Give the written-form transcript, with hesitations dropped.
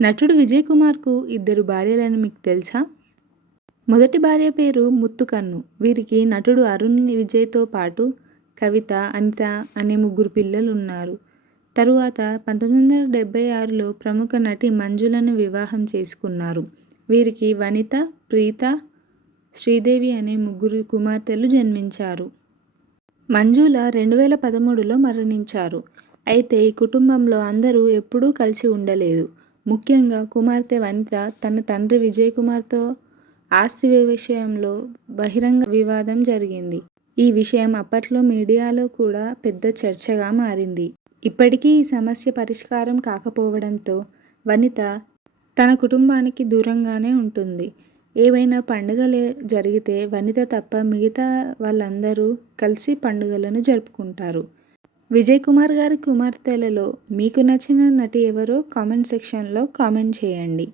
నటుడు విజయ్ కుమార్‌కు ఇద్దరు భార్యలని మీకు తెలుసా? మొదటి భార్య పేరు ముత్తుకన్ను. వీరికి నటుడు అరుణ్ విజయ్‌తో పాటు కవిత, అనిత అనే ముగ్గురు పిల్లలున్నారు. తరువాత 1976లో ప్రముఖ నటి మంజులను వివాహం చేసుకున్నారు. వీరికి వనిత, ప్రీత, శ్రీదేవి అనే ముగ్గురు కుమార్తెలు జన్మించారు. మంజుల 2013లో మరణించారు. అయితే ఈ కుటుంబంలో అందరూ ఎప్పుడూ కలిసి ఉండలేదు. ముఖ్యంగా కుమార్తె వనిత తన తండ్రి విజయ్ కుమార్‌తో ఆస్తి విషయంలో బహిరంగ వివాదం జరిగింది. ఈ విషయం అప్పట్లో మీడియాలో కూడా పెద్ద చర్చగా మారింది. ఇప్పటికీ ఈ సమస్య పరిష్కారం కాకపోవడంతో వనిత తన కుటుంబానికి దూరంగానే ఉంటుంది. ఏవైనా పండుగలు జరిగితే వనిత తప్ప మిగతా వాళ్ళందరూ కలిసి పండుగలను జరుపుకుంటారు. విజయ్ కుమార్ గారి కుమార్తెలలో మీకు నచ్చిన నటి ఎవరో కామెంట్ సెక్షన్‌లో కామెంట్ చేయండి.